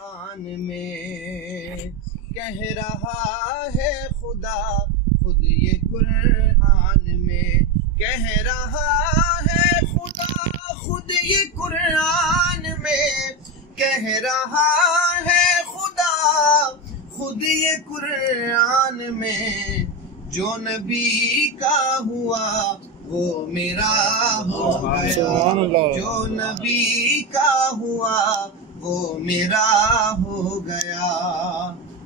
قرآن میں کہہ رہا ہے خدا خود یہ قرآن میں کہہ رہا ہے خدا خود یہ قرآن میں کہہ رہا ہے خدا خود یہ قرآن میں جو نبی کا ہوا وہ میرا ہو گیا جو نبی کا ہوا وہ میرا ہو گیا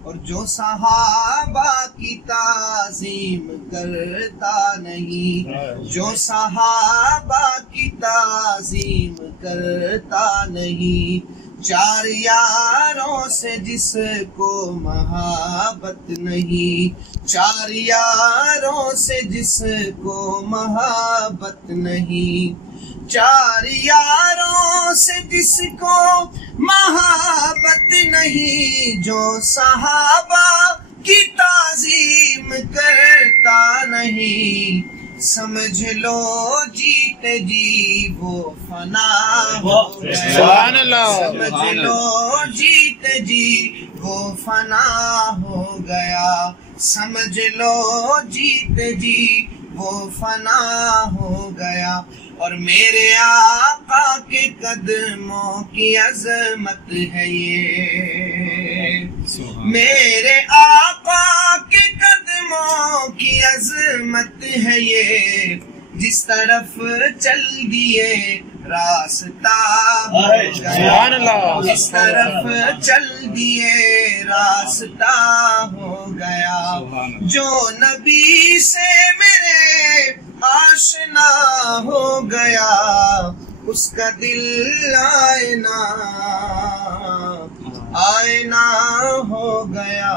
اور جو صحابہ کی تعظیم کرتا نہیں جو صحابہ کی تعظیم کرتا نہیں چار یاروں سے جس کو محبت نہیں چار یاروں سے جس کو محبت نہیں چار یاروں سے جس کو محبت نہیں جو صحابہ کی تعظیم کرتا نہیں سمجھ لو جیتے جی وہ فنا ہو گیا سمجھ لو جیتے جی وہ فنا ہو گیا سمجھ لو جیتے جی وہ فنا ہو گیا اور میرے آقا کے قدموں کی عظمت ہے یہ میرے آقا کے قدموں کی عظمت ہے یہ جس طرف چل دیے راستہ ہو گیا جس طرف چل دیے راستہ ہو گیا جو نبی سے میرے آشنا ہو گیا اس کا دل آئینہ ہو گیا